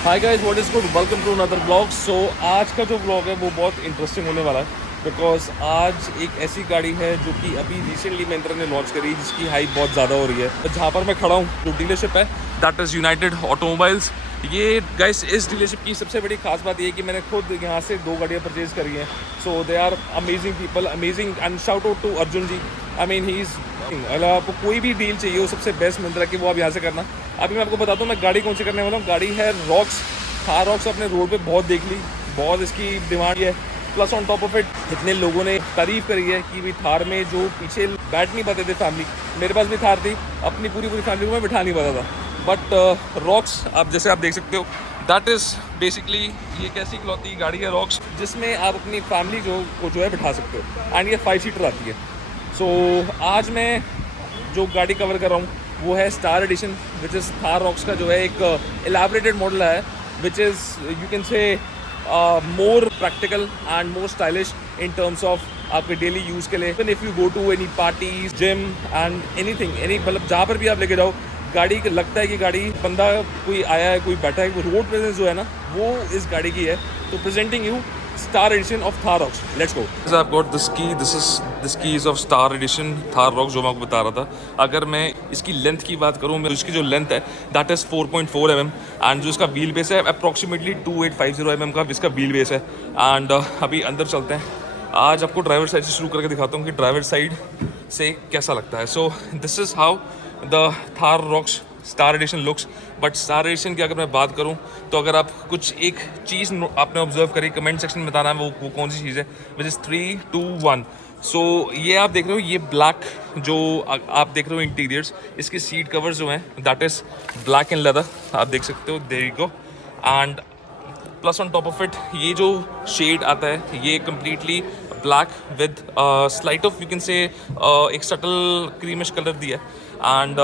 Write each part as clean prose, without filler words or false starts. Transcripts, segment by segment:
Hi guys, what is good, welcome to another blog. So आज का जो blog है वो बहुत इंटरेस्टिंग होने वाला है बिकॉज आज एक ऐसी गाड़ी है जो कि अभी रिसेंटली महिंद्रा ने लॉन्च करी, जिसकी हाइप बहुत ज़्यादा हो रही है। जहाँ पर मैं खड़ा हूँ जो डीलरशिप है, दैट इज़ यूनाइटेड ऑटोमोबाइल्स। ये गाइस इस डीलरशिप की सबसे बड़ी खास बात ये है कि मैंने खुद यहाँ से 2 गाड़ियाँ परचेज करी हैं। So they are amazing people, amazing, and shout out to Arjun ji. I mean he is, अगर आपको कोई भी डील चाहिए हो सबसे बेस्ट महिंद्रा की, वो आप यहाँ से करना। अभी मैं आपको बताता हूँ मैं गाड़ी कौन सी करने वाला हूँ। गाड़ी है रॉक्स। थार रॉक्स अपने रोड पे बहुत देख ली, बहुत इसकी डिमांड है। Plus on top of it इतने लोगों ने तारीफ करी है कि भी थार में जो पीछे बैठ नहीं पाते थे फैमिली, मेरे पास भी थार थी, अपनी पूरी फैमिली को मैं बिठा नहीं पाता था। बट रॉक्स आप जैसे आप देख सकते हो, दैट इज़ बेसिकली ये एक ऐसी इकलौती गाड़ी है रॉक्स जिसमें आप अपनी फैमिली जो है बिठा सकते हो, एंड ये 5 सीटर आती है। सो आज मैं जो गाड़ी कवर कर रहा हूँ वो है star edition, which is Thar Roxx का जो है एक एलाबरेटेड मॉडल है, which is you can say more practical and more stylish in terms of आपके डेली यूज़ के लिए। If you go to any parties, gym and anything, मतलब जहाँ पर भी आप लेके जाओ, गाड़ी लगता है कि गाड़ी बंदा कोई आया है, कोई बैठा है, वो रोड प्रेजेंस जो है ना वो इस गाड़ी की है। तो presenting you Star Edition of Thar Rocks. Let's go. I've got this key. This key is of Star Edition Thar Rocks जो मैं आपको बता रहा था। अगर मैं इसकी लेंथ की बात करूँ, मैं इसकी जो लेंथ है that is 4.4 mm, एंड जो इसका व्हील बेस है अप्रॉक्सीमेटली 2850 mm का इसका व्हील बेस है। एंड अभी अंदर चलते हैं। आज आपको ड्राइवर साइड से शुरू करके दिखाता हूँ कि ड्राइवर साइड से कैसा लगता है। So this is how the Thar Roxx star edition looks. But star edition की अगर मैं बात करूं तो अगर आप कुछ एक चीज़ आपने ऑब्जर्व करी, कमेंट सेक्शन में बताना है वो कौन सी चीज़ है, विच इज़ 3, 2, 1। सो ये आप देख रहे हो, ये ब्लैक जो आप देख रहे हो इंटीरियर्स, इसके सीट कवर्स जो हैं that is black and leather, आप देख सकते हो, there you go. And plus on top of it ये जो शेड आता है ये completely black with slight of you can say एक सटल क्रीमिश कलर दिया है। एंड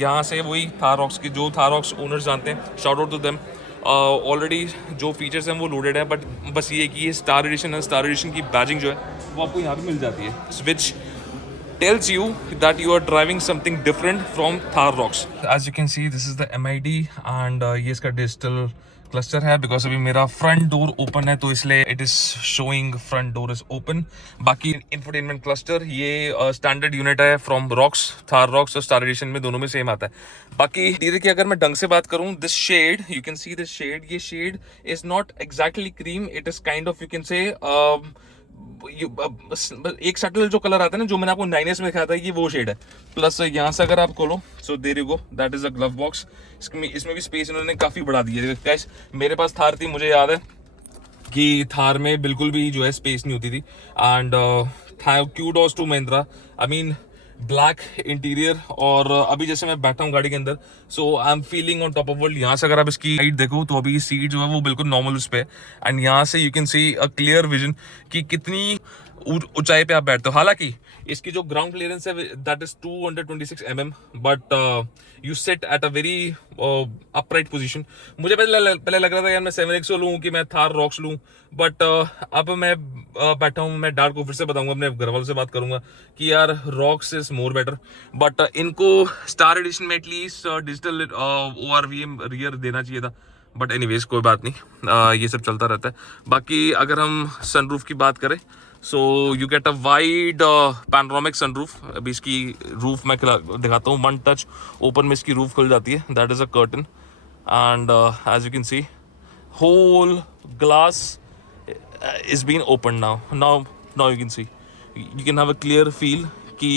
यहाँ से वही थार रॉक्स की जो थार रॉक्स ओनर्स जानते हैं, shout out to them. Already जो फीचर्स हैं वो लोडेड है, बट बस ये कि ये स्टार एडिशन है, स्टार एडिशन की बैजिंग जो है वो आपको यहाँ पे मिल जाती है, विच tells you that you are driving something different from Thar Rocks. As you can see, this is the MID and ये इसका डिजिटल क्लस्टर है। बिकॉज अभी मेरा फ्रंट डोर ओपन है तो इसलिए it is showing front door is open. बाकी infotainment cluster ये स्टैंडर्ड यूनिट है फ्रॉम रॉक्स, थार रॉक्स और स्टार एडिशन में दोनों में सेम आता है। बाकी इंटीरियर की अगर मैं ढंग से बात करूं, this shade you can see, this shade, ये shade is not exactly cream, it is kind of you can say एक सटल जो कलर आता है ना, जो मैंने आपको 9S में दिखाया था, ये वो शेड है। प्लस यहाँ से अगर आप खोलो, so there you go, that is a glove box. इसमें भी स्पेस इन्होंने काफी बढ़ा दी है। गाइस मेरे पास थार थी, मुझे याद है कि थार में बिल्कुल भी जो है स्पेस नहीं होती थी। And kudos to Mahindra, I mean black interior. और अभी जैसे मैं बैठा हूँ गाड़ी के अंदर, so I am feeling on top of world. यहाँ से अगर आप इसकी साइड देखो तो अभी सीट जो है वो बिल्कुल नॉर्मल उस पे है। एंड यहाँ से you can C a clear vision कि कितनी ऊंचाई पे आप बैठते हो। हालांकि इसकी जो ग्राउंड क्लियरेंस है that is 226 mm, but you sit at a very upright position. मुझे पहले लग रहा था यार मैं 7XO लूँ कि मैं थार रॉक्स लूँ, बट अब मैं बैठा हूँ, मैं डार्क को फिर से बताऊंगा, अपने घर वालों से बात करूंगा कि यार rocks is more better. But इनको स्टार एडिशन में एटलीस्ट डिजिटल ORVM रियर देना चाहिए था। बट एनीवेज कोई बात नहीं, ये सब चलता रहता है। बाकी अगर हम सनरूफ की बात करें, सो you get a wide panoramic sunroof. अभी इसकी रूफ मैं दिखाता हूँ, वन टच ओपन में इसकी रूफ खुल जाती है, that is a curtain. And as you can see whole glass is being opened now you can see, you can have a clear feel कि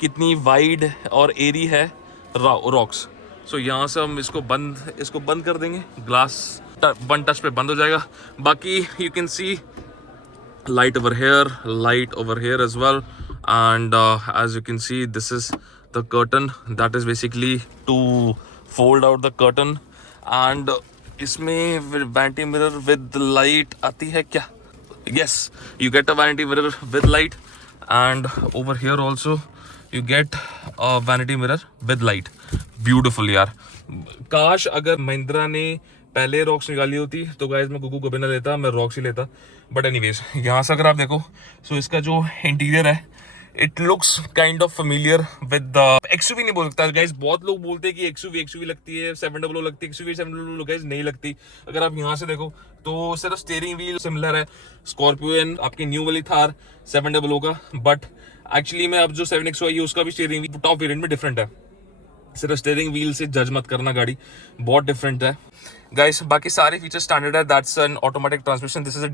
कितनी वाइड और एरी है रॉक्स। सो यहाँ से हम इसको बंद कर देंगे, ग्लास वन टच पे बंद हो जाएगा। बाकी you can C light over here as well. And as you can see, this is the curtain, that is basically to fold out the curtain. And इसमें vanity mirror with light आती है क्या? Yes, you get a vanity mirror with light, and over here also you get a vanity mirror with light. Beautiful यार। काश अगर महिंद्रा ने पहले rocks निकाली होती तो गाइस मैं कुकू कभी ना लेता, मैं रॉक्स ही लेता। बट एनीवेज यहाँ से अगर आप देखो, सो इसका जो इंटीरियर है it looks kind of familiar with XUV नहीं बोल सकता गाइस। बहुत लोग बोलते हैं कि एक्सयूवी लगती है, 700 लगती है, एक्सयूवी 700 गाइस नहीं लगती। अगर आप यहाँ से देखो तो सिर्फ स्टीयरिंग व्हील सिमिलर है स्कॉर्पियो एंड आपकी न्यू वाली थार 700 का, बट एक्चुअली में अब जो 7XO आई है उसका भी स्टीयरिंग व्हील टॉप वेरिएंट में डिफरेंट है। सिर्फ स्टीयरिंग व्हील से जज मत करना, गाड़ी बहुत डिफरेंट है गाइस। बाकी सारे फीचर स्टैंडर्ड है। That's an automatic transmission, this is a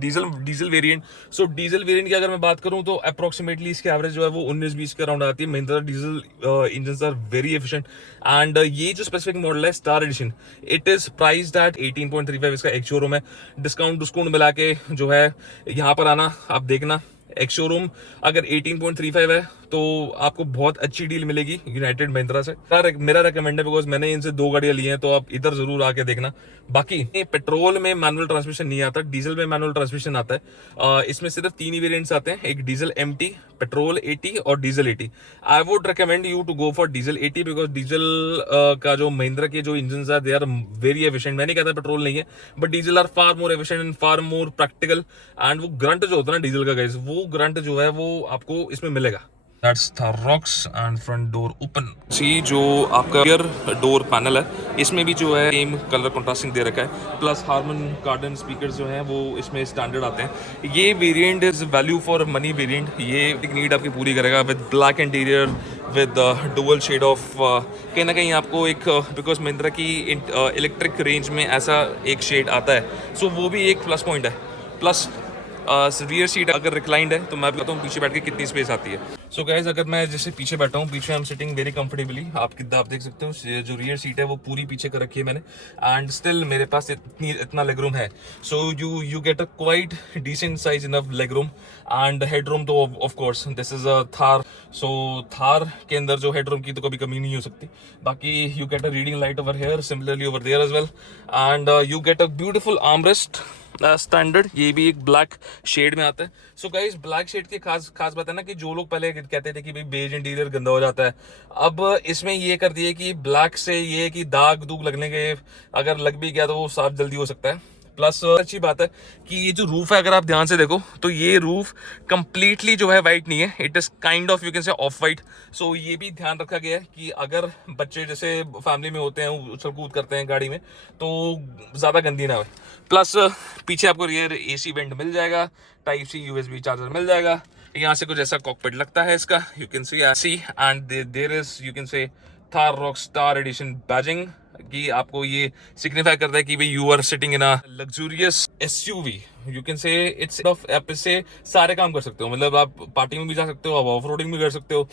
diesel variant. So diesel variant की अगर मैं बात करूं तो अप्रोक्सीमेटली इसकी एवरेज जो है वो 19-20 के अराउंड आती है। Mahindra diesel engine are very efficient and ये जो स्पेसिफिक मॉडल है star edition, it is priced at 18.35। इसका एक शोरूम है, डिस्काउंट मिला के जो है यहाँ पर आना आप देखना। एक शोरूम अगर 18.35 है तो आपको बहुत अच्छी डील मिलेगी यूनाइटेड महिंद्रा से। मेरा रेकमेंड है बिकॉज मैंने इनसे 2 गाड़ियां ली हैं, तो आप इधर जरूर आके देखना। बाकी पेट्रोल में मैनुअल ट्रांसमिशन नहीं आता, डीजल में मैनुअल ट्रांसमिशन आता है। इसमें सिर्फ 3 ही वेरिएंट्स आते हैं, एक डीजल MT, पेट्रोल 80 और diesel 80। I would recommend you to go for diesel 80 because diesel का जो महिंद्रा के जो इंजन है दे आर वेरी एफिशिएंट। मैं नहीं कहता पेट्रोल नहीं है, but diesel are far more efficient and far more practical. And वो ग्रंट जो होता है ना डीजल का गाइस, वो ग्रंट जो है वो आपको इसमें मिलेगा। That's Tharrox and front door open। सी जो आपका रियर डोर पैनल है इसमें भी जो है सेम कलर कंट्रास्टिंग दे रखा है, प्लस हार्मन कार्डन स्पीकर्स जो हैं वो इसमें स्टैंडर्ड आते हैं। ये variant is value for money variant, ये एक नीड आपकी पूरी करेगा with black interior with dual shade of. कहीं ना कहीं आपको एक बिकॉज महिंद्रा की इलेक्ट्रिक रेंज में ऐसा एक शेड आता है, सो वो भी एक प्लस पॉइंट है। प्लस रियर सीट अगर रिक्लाइंड है तो मैं बताता हूँ पीछे बैठ के कितनी स्पेस आती है। सो गाइज अगर मैं जैसे पीछे बैठा हूँ, पीछे I am sitting very comfortably. आप देख सकते हो जो रियर सीट है वो पूरी पीछे कर रखी है मैंने, एंड स्टिल मेरे पास इतना लेग रूम है। So you get a quite decent size enough leg room and head room. तो of course this is a Thar, so Thar के अंदर जो हेड रूम की तो कभी कमी नहीं हो सकती। बाकी you get a reading light over here, similarly over there as well, and you get a beautiful armrest standard, ये भी एक ब्लैक शेड में आता है। सो गाइस ब्लैक शेड की खास बात है ना कि जो लोग पहले कहते थे कि भाई बेज इंटीरियर गंदा हो जाता है, अब इसमें ये कर दिए कि ब्लैक से ये कि दाग दूग लगने के अगर लग भी गया तो वो साफ जल्दी हो सकता है। प्लस अच्छी बात है कि ये जो रूफ है अगर आप ध्यान से देखो तो ये रूफ कंप्लीटली जो है वाइट नहीं है, it is kind of you can say off white. So ये भी ध्यान रखा गया है कि अगर बच्चे जैसे फैमिली में होते हैं उछल कूद करते हैं गाड़ी में तो ज़्यादा गंदी ना हो। प्लस पीछे आपको रियर AC वेंट मिल जाएगा, टाइप C USB चार्जर मिल जाएगा। यहाँ से कुछ ऐसा कॉकपिट लगता है इसका, you can see and there is you can say Tharrox star edition badging, कि आपको ये सिग्निफाई करता है कि भाई you are sitting in a luxurious SUV। You can say it's off आप इससे सारे काम कर सकते हो, मतलब आप पार्टी में भी जा सकते हो, आप ऑफ रोडिंग भी कर सकते हो।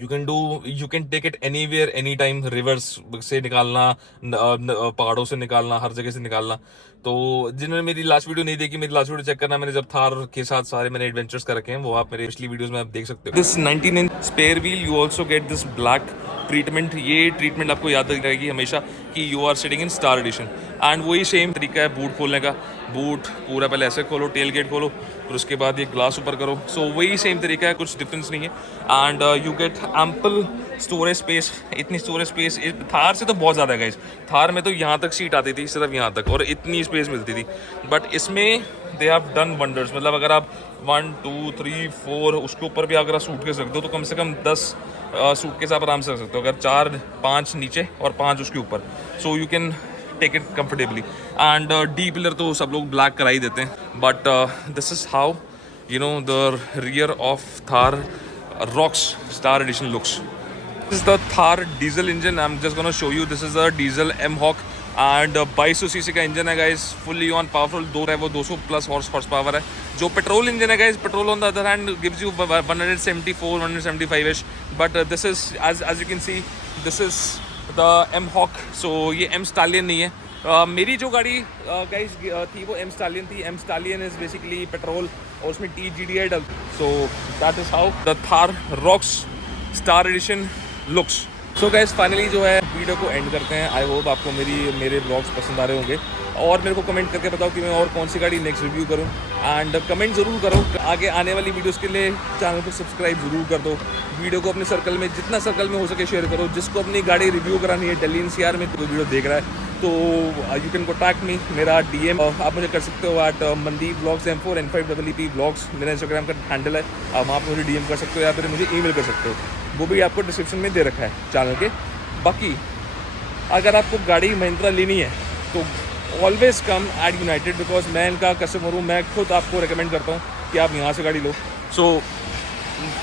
You can take it anywhere any time, reverse से निकालना, पहाड़ों से निकालना, हर जगह से निकालना। तो जिन्होंने मेरी लास्ट वीडियो नहीं देखी, मेरी लास्ट वीडियो चेक करना, मैंने जब थार के साथ सारे मैंने एडवेंचर्स कर रखे हैं, वो आप मेरे पिछली वीडियोस में आप देख सकते हो। This 19 inch spare wheel, you also get this black treatment. ये ट्रीटमेंट आपको याद रहेगी हमेशा कि you are sitting in star edition. And वही सेम तरीका है बूट खोलने का, बूट पूरा पहले ऐसे खोलो, टेल गेट खोलो, फिर उसके बाद ये ग्लास ऊपर करो। सो वही सेम तरीका है, कुछ डिफरेंस नहीं है। And you gate ample storage space, इतनी स्टोरेज स्पेस थार से तो बहुत ज़्यादा है गाइस। थार में तो यहाँ तक सीट आती थी, सिर्फ यहाँ तक, और इतनी स्पेस मिलती थी, बट इसमें दे हैव डन वंडर्स। मतलब अगर आप 1 2 3 4 उसके ऊपर भी अगर आप सूटकेस रख दो तो कम से कम 10 सूटकेस आप आराम से रख सकते हो, अगर 4-5 नीचे और 5 उसके ऊपर। So you can take it comfortably. And D pillar तो सब लोग ब्लैक करा ही देते हैं, but this is how you know the rear of Tharrox Star Edition looks. This is the Thar diesel engine. I'm just gonna show you. This is a diesel M-Hawk and 2200 cc का engine है guys, fully on powerful. दो है वो 200 plus horse power है। जो petrol engine है guys, petrol on the other hand gives you 174-175 ish, but this is as you can see this is the M-Hawk। so ये M Stallion नहीं है। मेरी जो गाड़ी गाइस थी वो M Stallion थी। M Stallion is basically petrol और उसमें TGDI डल। So that is how the Tharrox star edition looks. So guys finally जो है वीडियो को एंड करते हैं। आई होप आपको मेरे ब्लॉग्स पसंद आ रहे होंगे, और मेरे को कमेंट करके बताओ कि मैं और कौन सी गाड़ी नेक्स्ट रिव्यू करूं। एंड कमेंट ज़रूर करो। आगे आने वाली वीडियोस के लिए चैनल को सब्सक्राइब ज़रूर कर दो। वीडियो को अपने सर्कल में जितना सर्कल में हो सके शेयर करो। जिसको अपनी गाड़ी रिव्यू करानी है दिल्ली NCR में कोई वीडियो देख रहा है तो यू कैन कॉन्टैक्ट मी, मेरा DM आप मुझे कर सकते हो at Mandeep vlogs M4 N5EEP vlogs, मेरा इंस्टाग्राम का हैंडल है। आप वहाँ पर मुझे DM कर सकते हो या फिर मुझे ईमेल कर सकते हो, वो भी आपको डिस्क्रिप्शन में दे रखा है चैनल के। बाकी अगर आपको गाड़ी महिंद्रा लेनी है तो always come at United, because मैं इनका कस्टमर हूँ, मैं खुद आपको रिकमेंड करता हूँ कि आप यहाँ से गाड़ी लो। सो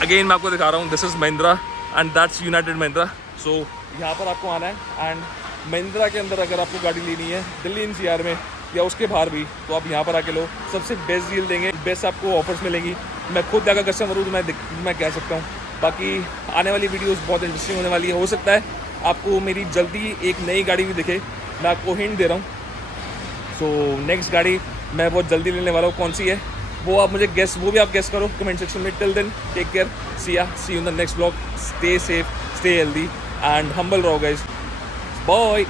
अगेन मैं आपको दिखा रहा हूँ, this is Mahindra and that's united Mahindra. So यहाँ पर आपको आना है एंड महिंद्रा के अंदर अगर आपको गाड़ी लेनी है दिल्ली NCR में या उसके बाहर भी, तो आप यहाँ पर आके लो, सबसे बेस्ट डील देंगे, बेस्ट आपको ऑफर्स मिलेंगी। मैं खुद यहाँ का कस्टमर हूँ तो मैं कह सकता हूँ। बाकी आने वाली वीडियोस बहुत इंटरेस्टिंग होने वाली है, हो सकता है आपको मेरी जल्दी एक नई गाड़ी भी दिखे, मैं आपको हिंट दे रहा हूँ। सो नेक्स्ट गाड़ी मैं बहुत जल्दी लेने वाला हूँ, कौन सी है वो आप मुझे वो भी आप गेस करो कमेंट सेक्शन में। Till then take care, see you in the next vlog, stay safe, stay healthy and humble रहो गाइस, बाय।